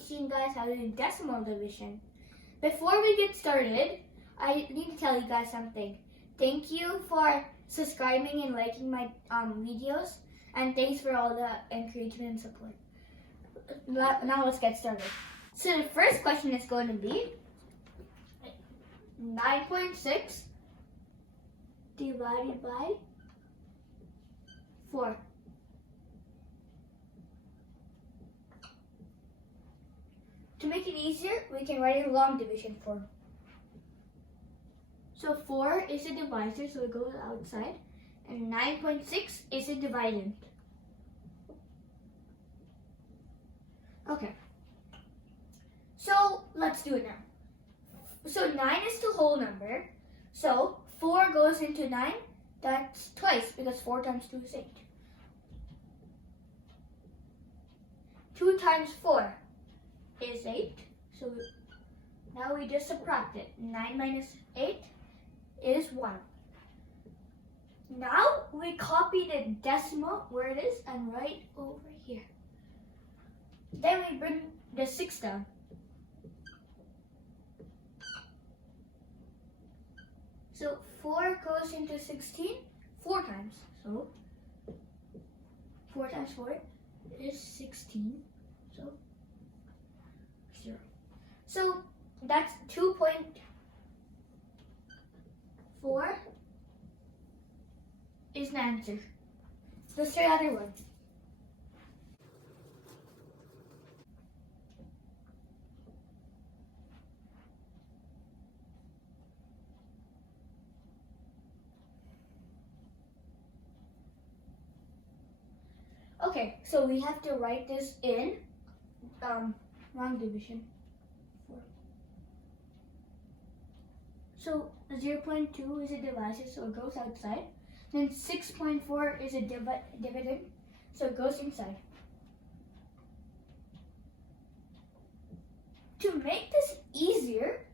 teaching you guys how to do decimal division. Before we get started, I need to tell you guys something. Thank you for subscribing and liking my videos, and thanks for all the encouragement and support. Now let's get started. So the first question is going to be 9.6 divided by 4. To make it easier, we can write it in long division form. So 4 is a divisor, so it goes outside, and 9.6 is a dividend. Okay, so let's do it now. So 9 is the whole number, so 4 goes into 9, that's twice, because 4 times 2 is 8. 2 times 4 is 8, so now we just subtract it. 9 minus 8 is 1. Now we copy the decimal where it is and write over here. Then we bring the 6 down. So 4 goes into 16 4 times. So 4 times 4 is 16. So 0. So that's 2.4 is the answer. Let's try the other one. Okay, so we have to write this in long division form. So 0.2 is a divisor, so it goes outside. Then 6.4 is a dividend, so it goes inside. To make this easier,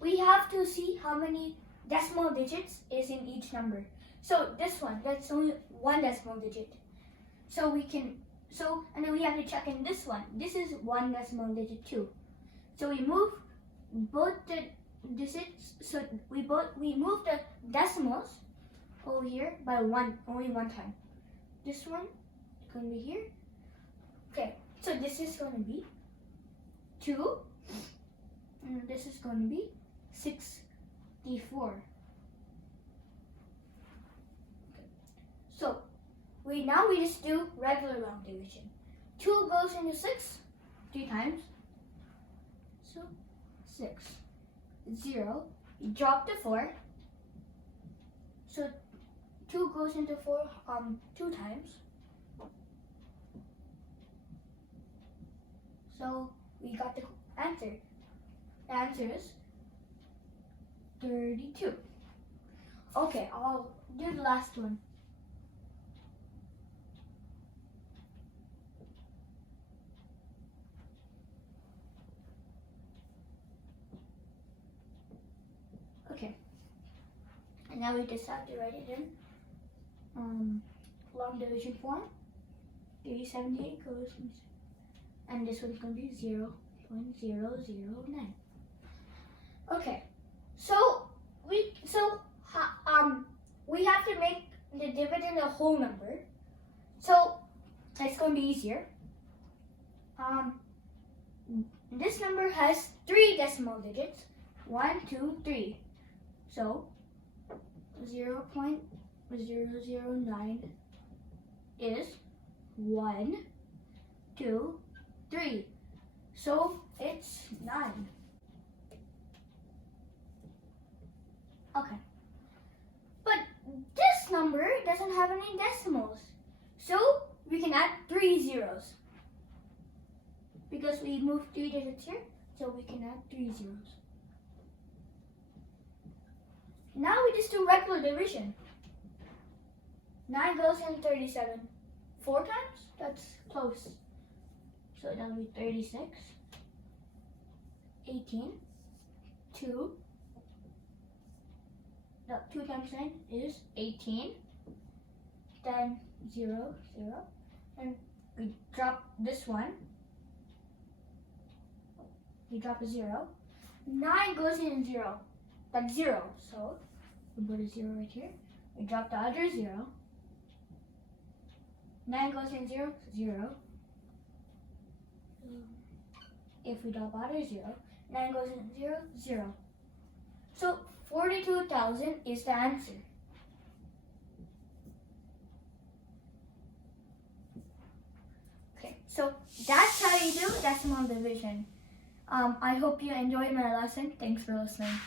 we have to see how many decimal digits is in each number. So this one, that's only one decimal digit. So we can, and then we have to check in this one. This is one decimal digit too. So we move both the digits, so we move the decimals over here by only one time. This one is going to be here. Okay, so this is going to be 2, and this is going to be 64. Okay. So we just do regular long division. 2 goes into 6 3 times. So 6. 0. You drop the 4. So 2 goes into 4 2 times. So we got the answer. The answer is 32. Okay, I'll do the last one. Okay, and now we just have to write it in long division form. 378 goes, and this one's going to be 0.009. Okay, so we have to make the dividend a whole number, so it's going to be easier. This number has 3 decimal digits, 1, 2, 3. So 0.009 is 1, 2, 3. So it's 9. Okay. But this number doesn't have any decimals. So we can add 3 zeros. Because we moved 3 digits here, so we can add 3 zeros. Now we just do regular division. 9 goes into 37. 4 times? That's close. So that'll be 36. 18. 2. No, 2 times 9 is 18. Then 0, 0. And we drop this one. we drop a 0. 9 goes in 0. That's 0. So we put a 0 right here. We drop the other 0. 9 goes in 0, 0. If we drop other 0, 9 goes in 0, 0. So 42,000 is the answer. Okay, so that's how you do decimal division. I hope you enjoyed my lesson. Thanks for listening.